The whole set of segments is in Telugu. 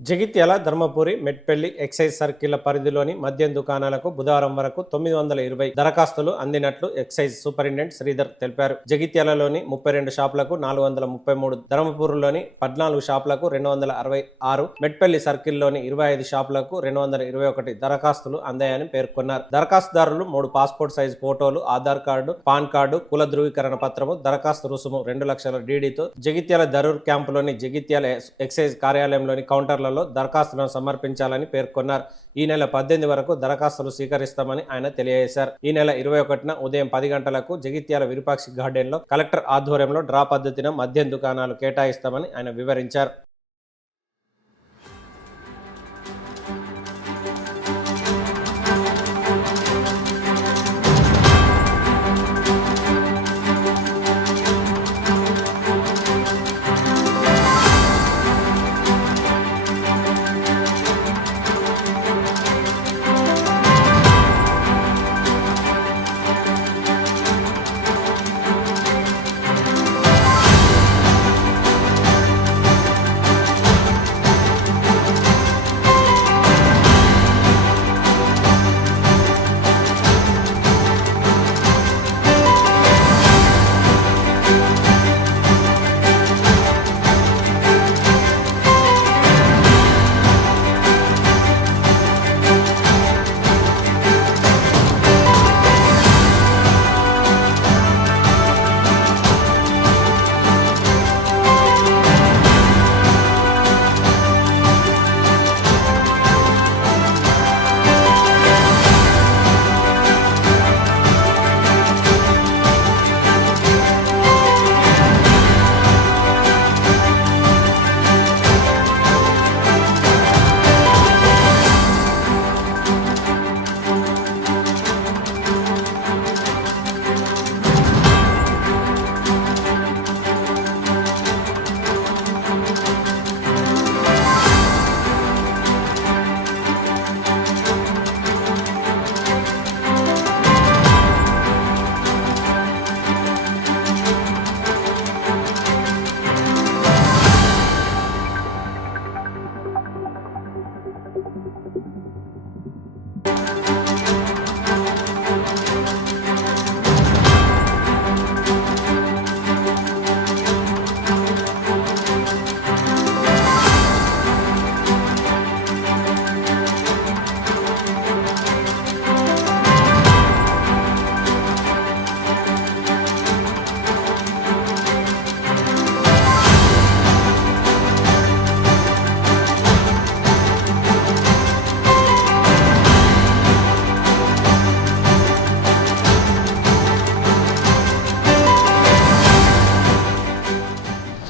జగిత్యాల, ధర్మపురి, మెట్పల్లి ఎక్సైజ్ సర్కిళ్ల పరిధిలోని మద్యం దుకాణాలకు బుధవారం వరకు 920 దరఖాస్తులు అందినట్లు ఎక్సైజ్ సూపరింటెండెంట్ శ్రీధర్ తెలిపారు. జగిత్యాలలోని 32 షాపులకు 433, ధర్మపురిలోని 14 షాపులకు 266, మెట్పల్లి సర్కిల్లోని 25 షాపులకు 221 దరఖాస్తులు అందాయని పేర్కొన్నారు. దరఖాస్తుదారులు 3 పాస్పోర్ట్ సైజ్ ఫోటోలు, ఆధార్ కార్డు, పాన్ కార్డు, కుల ధృవీకరణ పత్రము, దరఖాస్తు రుసుము 2 లక్షల డీడీతో జగిత్యాల దరూర్ క్యాంపులోని జగిత్యాల ఎక్సైజ్ కార్యాలయంలోని కౌంటర్లలో దరఖాస్తులను సమర్పించాలని పేర్కొన్నారు. ఈ నెల 18 వరకు దరఖాస్తులు స్వీకరిస్తామని ఆయన తెలియజేశారు. ఈ నెల 21న ఉదయం 10 గంటలకు జగిత్యాల విరూపాక్షి గార్డెన్ లో కలెక్టర్ ఆధ్వర్యంలో డ్రా పద్ధతిన మద్యం దుకాణాలు కేటాయిస్తామని ఆయన వివరించారు.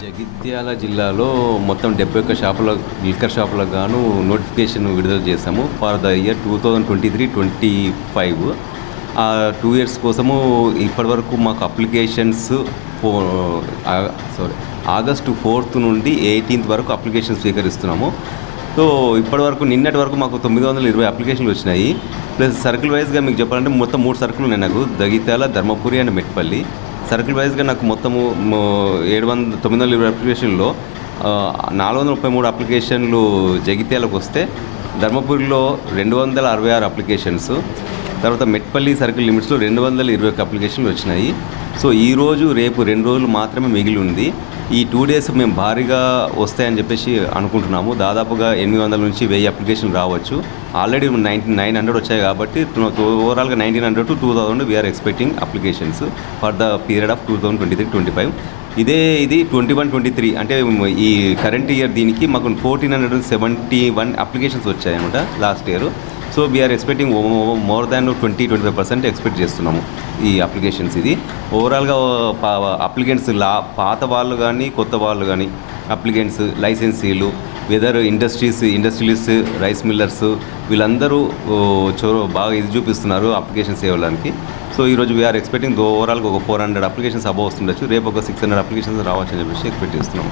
జగిత్యాల జిల్లాలో మొత్తం 71 షాపుల లిక్కర్ షాపులకు గాను నోటిఫికేషన్ విడుదల చేశాము ఫర్ ద ఇయర్ 2023-25. ఆ 2 ఇయర్స్ కోసము ఇప్పటివరకు మాకు అప్లికేషన్స్ ఆగస్టు 4th నుండి 18th వరకు అప్లికేషన్ స్వీకరిస్తున్నాము. సో ఇప్పటివరకు నిన్నటి వరకు మాకు 920 అప్లికేషన్లు వచ్చినాయి. ప్లస్ సర్కిల్ వైజ్గా మీకు చెప్పాలంటే మొత్తం 3 సర్కిల్ ఉన్నాయి నాకు, జగిత్యాల, ధర్మపురి అండ్ మెట్పల్లి. సర్కిల్ వైజ్గా నాకు మొత్తము 920 అప్లికేషన్లో 433 అప్లికేషన్లు జగిత్యాలకు వస్తే, ధర్మపురిలో 266 అప్లికేషన్స్, తర్వాత మెట్పల్లి సర్కిల్ లిమిట్స్లో 221 అప్లికేషన్లు వచ్చినాయి. సో ఈరోజు రేపు 2 రోజులు మాత్రమే మిగిలి ఉంది. ఈ 2 డేస్ మేము భారీగా వస్తాయని చెప్పేసి అనుకుంటున్నాము. దాదాపుగా 800 నుంచి 1000 అప్లికేషన్ రావచ్చు. ఆల్రెడీ 900 వచ్చాయి కాబట్టి ఓవరాల్గా 1900 to 2000 we are expecting applications for the period of 2023-25. ఇది 21-23 అంటే ఈ కరెంట్ ఇయర్ దీనికి మాకు 1471 అప్లికేషన్స్ వచ్చాయన్నమాట last year. So we are expecting more than 20-25% expect చేస్తున్నాము ఈ అప్లికేషన్స్. ఇది ఓవరాల్గా అప్లికెంట్స్ పాత వాళ్ళు కానీ కొత్త వాళ్ళు కానీ అప్లికెంట్స్, లైసెన్సీలు, వెదర్ ఇండస్ట్రియలిస్ట్, రైస్ మిల్లర్స్ వీళ్ళందరూ బాగా ఇది చూపిస్తున్నారు అప్లికేషన్స్ ఇవ్వడానికి. సో ఈరోజు వీఆర్ ఎక్స్పెక్టింగ్ ఓవరాల్గా ఒక 400 అప్లికేషన్స్ అబవ్ వస్తుండొచ్చు. రేపు ఒక 600 అప్లికేషన్స్ రావచ్చు అని చెప్పేసి ఎక్స్పెక్ట్ చేస్తున్నాం.